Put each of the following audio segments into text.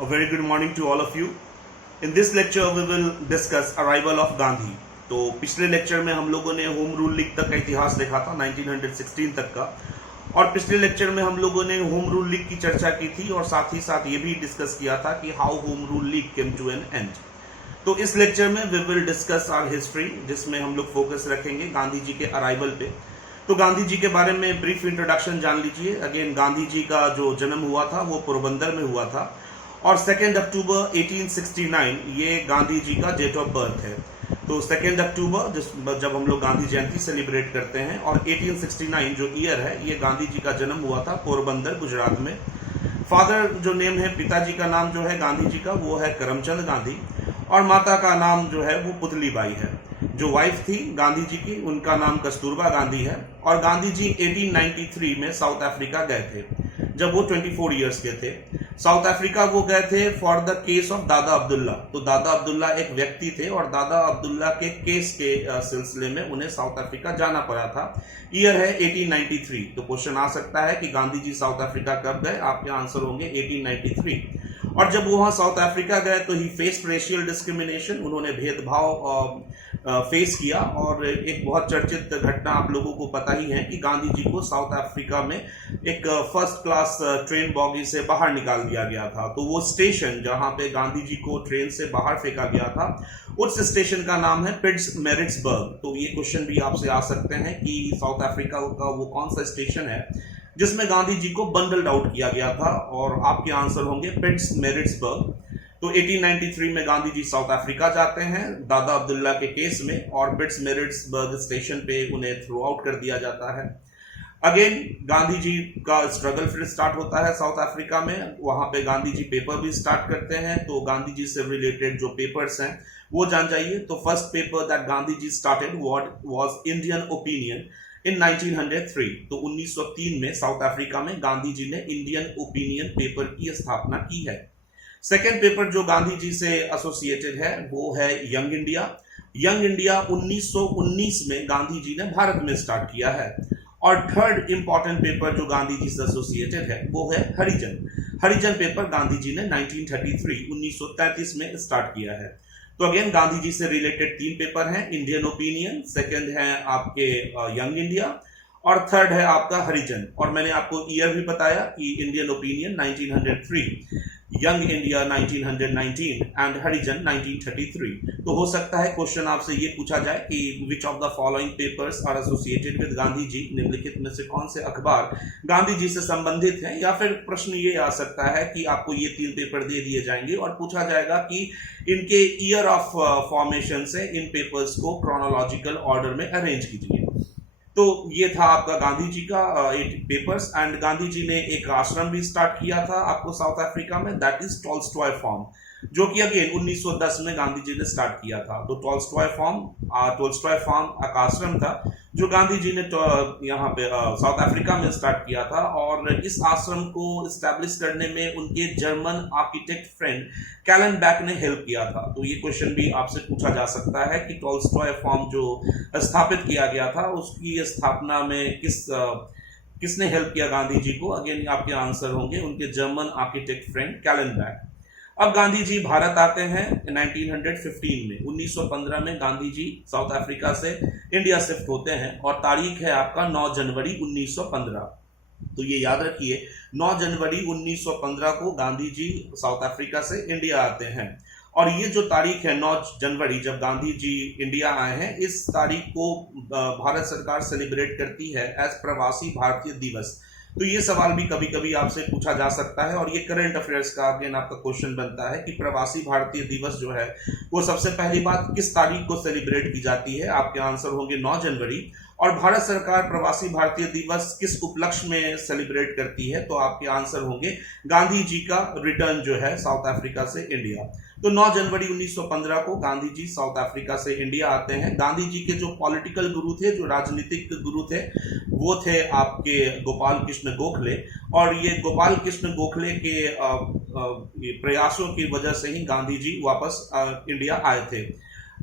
A very good morning to all of you. In this lecture we will discuss arrival of Gandhi. तो पिछले lecture में हम लोगों ने होम रूल लीग तक का इतिहास देखा था 1916 तक का, और पिछले लेक्चर में हम लोगों ने होम रूल लीग की चर्चा की थी और साथ ही साथ ये भी डिस्कस किया था कि how home rule league came to an end. तो इस लेक्चर में we will discuss our history, जिसमें हम लोग फोकस रखेंगे गांधी जी के अराइवल पे। तो गांधी जी के बारे में ब्रीफ इंट्रोडक्शन जान लीजिए। अगेन, गांधी जी का जो जन्म हुआ था वो पोरबंदर में हुआ था और 2 अक्टूबर 1869 ये गांधी जी का डेट ऑफ बर्थ है। तो 2 अक्टूबर जब हम लोग गांधी जयंती सेलिब्रेट करते हैं, और 1869 जो ईयर है ये गांधी जी का जन्म हुआ था पोरबंदर गुजरात में। फादर जो नेम है, पिताजी का नाम जो है गांधी जी का वो है करमचंद गांधी, और माता का नाम जो है वो पुतली बाई है। जो वाइफ थी गांधी जी की उनका नाम कस्तूरबा गांधी है, और गांधी जी 1893 में साउथ अफ्रीका गए थे जब वो 24 इयर्स के थे। साउथ अफ्रीका वो गए थे फॉर द केस ऑफ दादा अब्दुल्ला। तो दादा अब्दुल्ला एक व्यक्ति थे और दादा अब्दुल्ला के केस के सिलसिले में उन्हें साउथ अफ्रीका जाना पड़ा था। ईयर है 1893। तो क्वेश्चन आ सकता है कि गांधी जी साउथ अफ्रीका कब गए? आपके आंसर होंगे 1893। और जब वहां साउथ अफ्रीका गए तो ही फेस्ड रेशियल डिस्क्रिमिनेशन, उन्होंने भेदभाव फेस किया। और एक बहुत चर्चित घटना आप लोगों को पता ही है कि गांधी जी को साउथ अफ्रीका में एक फर्स्ट क्लास ट्रेन बॉगी से बाहर निकाल दिया गया था। तो वो स्टेशन जहां पे गांधी जी को ट्रेन से बाहर फेंका गया था, उस स्टेशन का नाम है पिट्समेरिट्सबर्ग। तो ये क्वेश्चन भी आपसे आ सकते हैं कि साउथ अफ्रीका का वो कौन सा स्टेशन है जिसमें गांधी जी को बंडल्ड आउट किया गया था, और आपके आंसर होंगे पिट्समेरिट्सबर्ग। तो 1893 में गांधी जी साउथ अफ्रीका जाते हैं दादा अब्दुल्ला के केस में, और पिट्समेरिट्सबर्ग स्टेशन पे उन्हें थ्रो आउट कर दिया जाता है। अगेन गांधी जी का स्ट्रगल फिर स्टार्ट होता है साउथ अफ्रीका में। वहां पे गांधी जी पेपर भी स्टार्ट करते हैं। तो गांधी जी से रिलेटेड जो पेपर्स हैं वो जान जाइए। तो first paper that Gandhi ji started was Indian Opinion in 1903। तो 1903 में साउथ अफ्रीका में गांधी जी ने इंडियन ओपिनियन पेपर की स्थापना की है। सेकेंड पेपर जो गांधी जी से एसोसिएटेड है वो है यंग इंडिया। यंग इंडिया 1919 में गांधी जी ने भारत में स्टार्ट किया है। और थर्ड इंपॉर्टेंट पेपर जो गांधी जी से एसोसिएटेड है वो है हरिजन। हरिजन पेपर गांधी जी ने 1933 में स्टार्ट किया है। तो अगेन गांधी जी से रिलेटेड 3 पेपर हैं, इंडियन ओपिनियन, सेकंड है आपके यंग इंडिया, और थर्ड है आपका हरिजन। और मैंने आपको ईयर भी बताया कि Indian opinion 1903, young India 1919 and Harijan 1933। तो हो सकता है क्वेश्चन आपसे ये पूछा जाए कि which of the following papers are associated with Gandhi ji, निम्नलिखित में से कौन से अखबार गांधी जी से संबंधित हैं। या फिर प्रश्न ये आ सकता है कि आपको ये 3 पेपर दे दिए जाएंगे और पूछा जाएगा कि इनके ईयर ऑफ फॉर्मेशन से इन पेपर्स को क्रोनोलॉजिकल ऑर्डर में अरेंज कीजिए। तो ये था आपका गांधी जी का 8 पेपर्स। एंड गांधी जी ने एक आश्रम भी स्टार्ट किया था आपको साउथ अफ्रीका में, दैट इज टॉल्स्टॉय फार्म, जो कि अगेन 1910 में गांधी जी ने स्टार्ट किया था। तो टॉल्स्टॉय फार्म एक आश्रम था जो गांधी जी ने यहाँ पे साउथ अफ्रीका में स्टार्ट किया था। और इस आश्रम को स्टैब्लिश करने में उनके जर्मन आर्किटेक्ट फ्रेंड कैलेनबैक ने हेल्प किया था। तो ये क्वेश्चन भी आपसे पूछा जा सकता है कि टॉल्स्टॉय फार्म जो स्थापित किया गया था उसकी स्थापना में किसने हेल्प किया गांधी जी को? अगेन आपके आंसर होंगे उनके जर्मन आर्किटेक्ट फ्रेंड कैलेनबैक। अब गांधी जी भारत आते हैं 1915 में। 1915 में गांधी जी साउथ अफ्रीका से इंडिया शिफ्ट होते हैं, और तारीख है आपका 9 जनवरी 1915। तो ये याद रखिए 9 जनवरी 1915 को गांधी जी साउथ अफ्रीका से इंडिया आते हैं। और ये जो तारीख है 9 जनवरी जब गांधी जी इंडिया आए हैं, इस तारीख को भारत सरकार सेलिब्रेट करती है एज प्रवासी भारतीय दिवस। तो ये सवाल भी कभी कभी आपसे पूछा जा सकता है, और ये करंट अफेयर्स का अगेन आपका क्वेश्चन बनता है कि प्रवासी भारतीय दिवस जो है वो सबसे पहली बात किस तारीख को सेलिब्रेट की जाती है? आपके आंसर होंगे 9 जनवरी। और भारत सरकार प्रवासी भारतीय दिवस किस उपलक्ष्य में सेलिब्रेट करती है? तो आपके आंसर होंगे गांधी जी का रिटर्न जो है साउथ अफ्रीका से इंडिया। तो 9 जनवरी 1915 को गांधी जी साउथ अफ्रीका से इंडिया आते हैं। गांधी जी के जो पॉलिटिकल गुरु थे, जो राजनीतिक गुरु थे, वो थे आपके गोपाल कृष्ण गोखले। और ये गोपाल कृष्ण गोखले के प्रयासों की वजह से ही गांधी जी वापस इंडिया आए थे।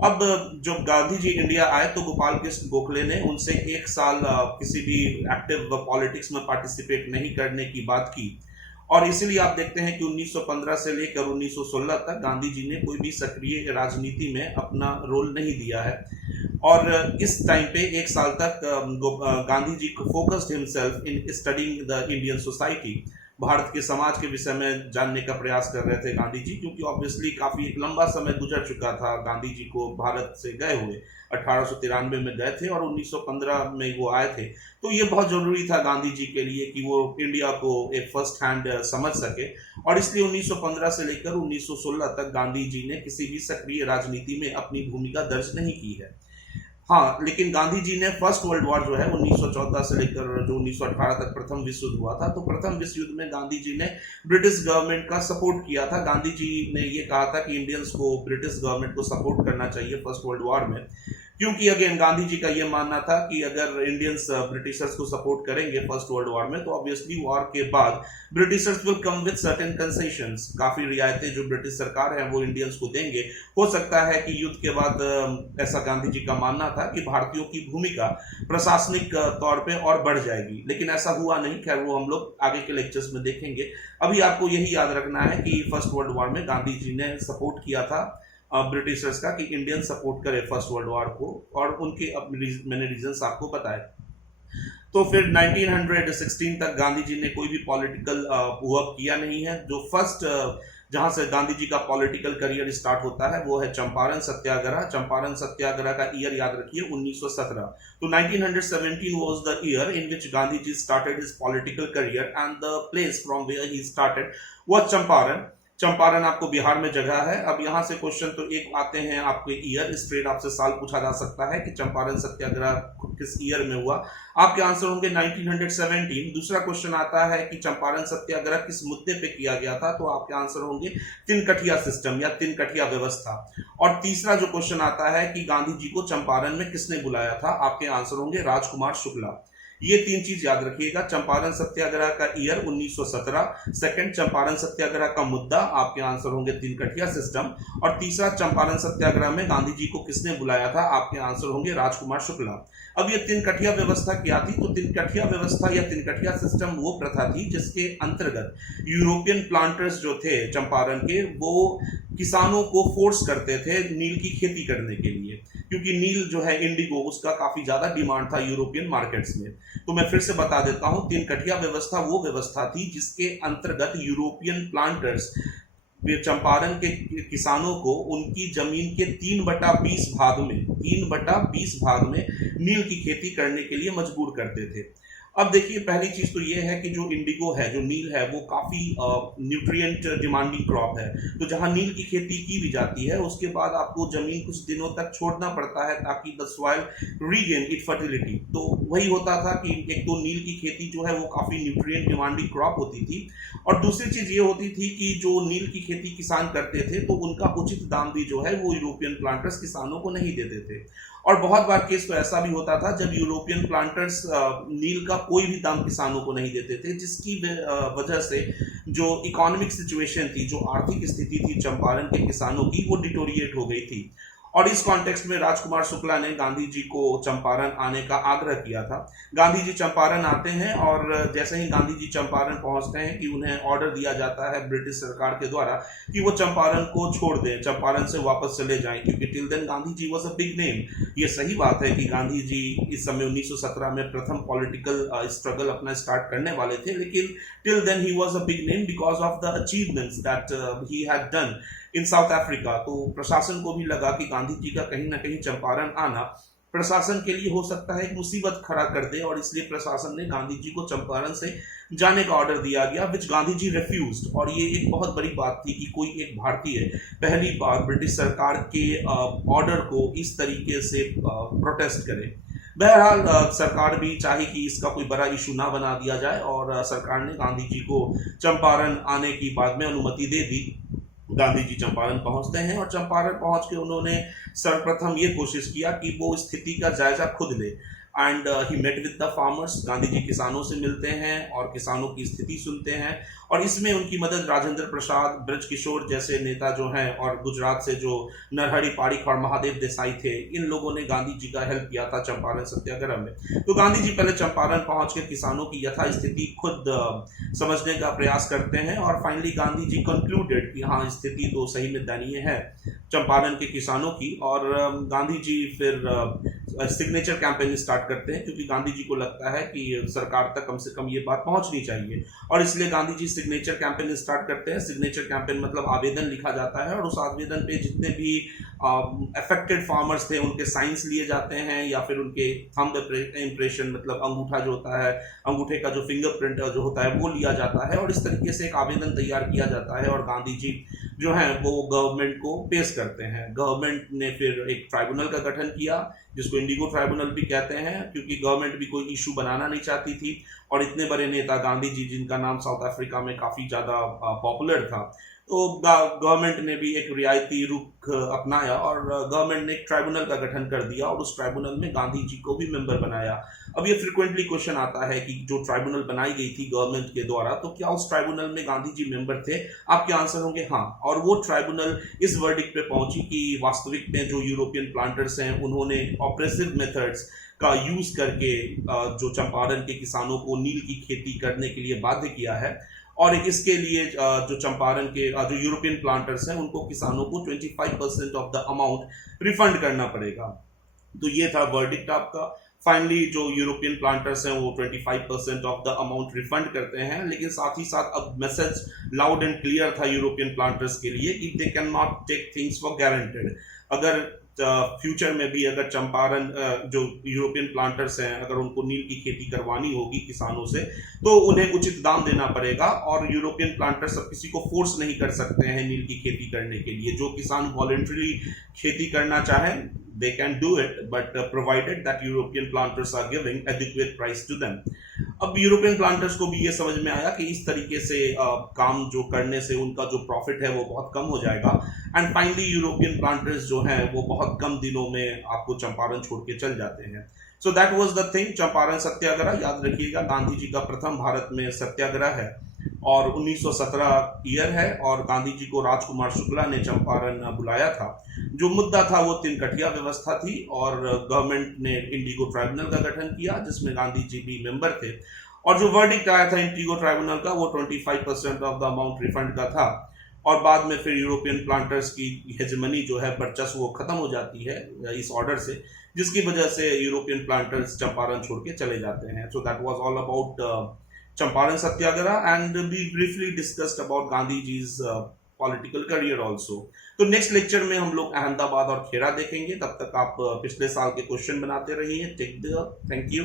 अब जब गांधी जी इंडिया आए तो गोपाल कृष्ण गोखले ने उनसे 1 साल किसी भी एक्टिव पॉलिटिक्स में पार्टिसिपेट नहीं करने की बात की, और इसीलिए आप देखते हैं कि 1915 से लेकर 1916 तक गांधी जी ने कोई भी सक्रिय राजनीति में अपना रोल नहीं दिया है। और इस टाइम पे एक साल तक Gandhi ji focused himself in studying the Indian society, Bharat के समाज के विषय में जानने का प्रयास कर रहे थे गांधी जी, क्योंकि ऑब्वियसली काफी एक लंबा समय गुजर चुका था गांधी जी को भारत से गए हुए। 1893 में गए थे और 1915 में वो आए थे, तो ये बहुत जरूरी था गांधी जी के लिए कि वो इंडिया को एक फर्स्ट हैंड समझ सके। और इसलिए 1915 से लेकर 1916 तक गांधी जी ने किसी भी सक्रिय राजनीति में अपनी भूमिका दर्ज नहीं की है। हाँ, लेकिन गांधी जी ने फर्स्ट वर्ल्ड वॉर जो है 1914 से लेकर जो 1918 तक प्रथम विश्व युद्ध हुआ था, तो प्रथम विश्व युद्ध में गांधी जी ने ब्रिटिश गवर्नमेंट का सपोर्ट किया था। गांधी जी ने ये कहा था कि इंडियंस को ब्रिटिश गवर्नमेंट को सपोर्ट करना चाहिए फर्स्ट वर्ल्ड वॉर में, क्योंकि अगेन गांधी जी का ये मानना था कि अगर इंडियंस ब्रिटिशर्स को सपोर्ट करेंगे फर्स्ट वर्ल्ड वॉर में, तो ऑब्वियसली वॉर के बाद Britishers will come with certain concessions, काफी रियायतें जो ब्रिटिश सरकार है वो इंडियंस को देंगे। हो सकता है कि युद्ध के बाद ऐसा गांधी जी का मानना था कि भारतीयों की भूमिका प्रशासनिक तौर पे और बढ़ जाएगी, लेकिन ऐसा हुआ नहीं। खैर, वो हम लोग आगे के लेक्चर्स में देखेंगे। अभी आपको यही याद रखना है कि फर्स्ट वर्ल्ड वॉर में गांधी जी ने सपोर्ट किया था ब्रिटिशर्स का कि इंडियन सपोर्ट करे फर्स्ट वर्ल्ड वॉर को, और उनके मैंने रीजंस आपको बताए। तो फिर 1916 तक गांधी जी ने कोई भी पॉलिटिकल वर्क किया नहीं है। जो फर्स्ट जहां से गांधी जी का पॉलिटिकल करियर स्टार्ट होता है वो है चंपारण सत्याग्रह। चंपारण सत्याग्रह का ईयर याद रखिए 1917। तो 1917 was the year in which Gandhi ji started his political career and the place from where he started was Champaran. Champaran आपको बिहार में जगह है। अब यहां से क्वेश्चन तो एक आते हैं आपके ईयर, स्ट्रेट आपसे साल पूछा जा सकता है कि चंपारण सत्याग्रह किस ईयर में हुआ। आपके आंसर होंगे 1917। दूसरा क्वेश्चन आता है कि चंपारण सत्याग्रह किस मुद्दे पे किया गया था, तो आपके आंसर होंगे तिनकठिया सिस्टम या तिनकठिया व्यवस्था। और तीसरा जो क्वेश्चन आता है कि गांधी जी को चंपारण में किसने बुलाया था, आपके आंसर होंगे राजकुमार शुक्ला। ये तीन चीज याद रखिएगा। चंपारण सत्याग्रह का ईयर 1917, सेकंड चंपारण सत्याग्रह का मुद्दा, आपके आंसर होंगे तिनकठिया सिस्टम, और तीसरा चंपारण सत्याग्रह में गांधी जी को किसने बुलाया था, आपके आंसर होंगे राजकुमार शुक्ला। अब ये तिनकठिया व्यवस्था क्या थी, तो तिनकठिया व्यवस्था या तिनकठिया सिस्टम वो प्रथा थी जिसके अंतर्गत यूरोपियन प्लांटर्स जो थे चंपारण के, वो किसानों को फोर्स करते थे नील की खेती करने के लिए, क्योंकि नील जो है इंडिगो, उसका काफी ज्यादा डिमांड था यूरोपियन मार्केट्स में। तो मैं फिर से बता देता हूं, तिनकठिया व्यवस्था वो व्यवस्था थी जिसके अंतर्गत यूरोपियन प्लांटर्स चंपारण के किसानों को उनकी जमीन के 3/20 भाग में नील की खेती करने के लिए मजबूर करते थे। अब देखिए, पहली चीज तो ये है कि जो इंडिगो है, जो नील है, वो काफी न्यूट्रिएंट डिमांडिंग क्रॉप है। तो जहां नील की खेती की भी जाती है, उसके बाद आपको जमीन कुछ दिनों तक छोड़ना पड़ता है ताकि the soil regain it fertility. तो वही होता था कि एक तो नील की खेती जो है वो काफी न्यूट्रिएंट डिमांडिंग क्रॉप होती थी, और दूसरी चीज ये होती थी कि जो नील की खेती किसान करते थे तो उनका उचित दाम भी जो है वो यूरोपियन प्लांटर्स किसानों को नहीं देते थे। और बहुत बार केस तो ऐसा भी होता था जब यूरोपियन प्लांटर्स नील का कोई भी दाम किसानों को नहीं देते थे, जिसकी वजह से जो इकोनॉमिक सिचुएशन थी, जो आर्थिक स्थिति थी चंपारण के किसानों की, वो डिटोरिएट हो गई थी। और इस कॉन्टेक्स्ट में राजकुमार शुक्ला ने गांधी जी को चंपारण आने का आग्रह किया था। गांधी जी चंपारण आते हैं, और जैसे ही गांधी जी चंपारण पहुंचते हैं कि उन्हें ऑर्डर दिया जाता है ब्रिटिश सरकार के द्वारा कि वो चंपारण को छोड़ दें, चंपारण से वापस चले जाएं, क्योंकि till then Gandhi ji was a big name. ये सही बात है कि गांधी जी इस समय 1917 में प्रथम पॉलिटिकल स्ट्रगल अपना स्टार्ट करने वाले थे, लेकिन till then he was a big name because of the achievements that he had done in South Africa. तो प्रशासन को भी लगा कि गांधी जी का कहीं ना कहीं चंपारण आना प्रशासन के लिए हो सकता है एक मुसीबत खड़ा कर दे, और इसलिए प्रशासन ने गांधी जी को चंपारण से जाने का ऑर्डर दिया गया, विच गांधी जी रिफ्यूज्ड। और ये एक बहुत बड़ी बात थी कि कोई एक भारतीय पहली बार ब्रिटिश सरकार के ऑर्डर को इस तरीके से प्रोटेस्ट करे। बहरहाल सरकार भी चाहे कि इसका कोई बड़ा इशू ना बना दिया जाए, और सरकार ने गांधी जी को चंपारण आने की बाद में अनुमति दे दी। गांधी जी चंपारण पहुंचते हैं, और चंपारण पहुंच के उन्होंने सर्वप्रथम ये कोशिश किया कि वो स्थिति का जायजा खुद ले। And he met with the farmers. Gandhi ji किसानों से मिलते हैं और किसानों की स्थिति सुनते हैं, और इसमें उनकी मदद राजेंद्र प्रसाद, ब्रज किशोर जैसे नेता जो हैं, और गुजरात से जो नरहरि पारिक और महादेव देसाई थे, इन लोगों ने गांधी जी का हेल्प किया था चंपारण सत्याग्रह में। तो गांधी जी पहले चंपारण पहुंच के किसानों की यथास्थिति खुद समझने का प्रयास करते हैं, और फाइनली गांधी जी कंक्लूडेड कि हाँ, स्थिति तो सही में दयनीय है चंपारण के किसानों की। और गांधी जी फिर सिग्नेचर कैंपेन स्टार्ट करते हैं, क्योंकि गांधी जी को लगता है कि सरकार तक कम से कम ये बात पहुंचनी चाहिए, और इसलिए Gandhi ji signature campaign start करते हैं। सिग्नेचर कैंपेन मतलब आवेदन लिखा जाता है, और उस आवेदन पे जितने भी अफेक्टेड फार्मर्स थे उनके साइंस लिए जाते हैं, या फिर उनके थंब इम्प्रेशन मतलब अंगूठा जो होता है, अंगूठे का जो फिंगरप्रिंट जो होता है वो लिया जाता है, और इस तरीके से एक आवेदन तैयार किया जाता है, और गांधी जी जो है वो गवर्नमेंट को पेश करते हैं। गवर्नमेंट ने फिर एक ट्राइब्यूनल का गठन किया, जिसको इंडिगो ट्राइब्यूनल भी कहते हैं, क्योंकि गवर्नमेंट भी कोई इशू बनाना नहीं चाहती थी, और इतने बड़े नेता गांधी जी, जिनका नाम साउथ अफ्रीका में काफी ज्यादा पॉपुलर था, तो गवर्नमेंट ने भी एक रियायती रुख अपनाया, और गवर्नमेंट ने एक ट्राइब्यूनल का गठन कर दिया, और उस ट्राइब्यूनल में गांधी जी को भी मेंबर बनाया। अब ये फ्रिक्वेंटली क्वेश्चन आता है कि जो ट्राइब्यूनल बनाई गई थी गवर्नमेंट के द्वारा, तो क्या उस ट्राइब्यूनल में गांधी जी मेंबर थे? आपके आंसर होंगे हाँ। और वो ट्राइब्यूनल इस वर्डिक्ट पे पहुंची कि वास्तविक में जो यूरोपियन प्लांटर्स हैं उन्होंने ऑपरेसिव मेथड्स का यूज करके जो चंपारण के किसानों को नील की खेती करने के लिए बाध्य किया है, और इसके लिए जो चंपारण के जो यूरोपियन प्लांटर्स हैं उनको किसानों को 25% ऑफ द अमाउंट रिफंड करना पड़ेगा। तो ये था वर्डिक्ट आपका। फाइनली जो यूरोपियन प्लांटर्स हैं वो 25% ऑफ द अमाउंट रिफंड करते हैं, लेकिन साथ ही साथ अब मैसेज लाउड एंड क्लियर था यूरोपियन प्लांटर्स के लिए कि they can not take things for granted. अगर फ्यूचर में भी अगर चंपारण जो यूरोपियन प्लांटर्स हैं अगर उनको नील की खेती करवानी होगी किसानों से, तो उन्हें उचित दाम देना पड़ेगा, और यूरोपियन प्लांटर्स अब किसी को फोर्स नहीं कर सकते हैं नील की खेती करने के लिए। जो किसान वॉलंटरी खेती करना चाहें they can do it, but provided that European planters are giving adequate price to them. अब यूरोपियन प्लांटर्स को भी ये समझ में आया कि इस तरीके से काम जो करने से उनका जो प्रॉफिट है वो बहुत कम हो जाएगा, एंड फाइनली यूरोपियन प्लांटर्स जो हैं वो बहुत कम दिनों में आपको चंपारण छोड़ के चल जाते हैं। So that was the thing, Champaran satyagraha. याद रखिएगा गांधी जी का प्रथम भारत में सत्याग्रह है, और 1917 ईयर है, और गांधी जी को राजकुमार शुक्ला ने चंपारण बुलाया था। जो मुद्दा था वो तिनकठिया व्यवस्था थी, और गवर्नमेंट ने इंडिगो ट्राइब्यूनल का गठन किया जिसमें गांधी जी भी मेंबर थे, और जो वर्डिक्ट आया था इंडिगो ट्राइब्यूनल का वो 25% ऑफ द अमाउंट रिफंड का था। और बाद में फिर यूरोपियन प्लांटर्स की हेजेमनी जो है, वर्चस्व, वो खत्म हो जाती है इस ऑर्डर से, जिसकी वजह से यूरोपियन प्लांटर्स चंपारण छोड़ के चले जाते हैं। So that was all about Champaran Satyagraha, and we briefly discussed about Gandhi ji's political career also. तो नेक्स्ट लेक्चर में हम लोग अहमदाबाद और खेड़ा देखेंगे। तब तक आप पिछले साल के क्वेश्चन बनाते रहिए। Take care, thank you.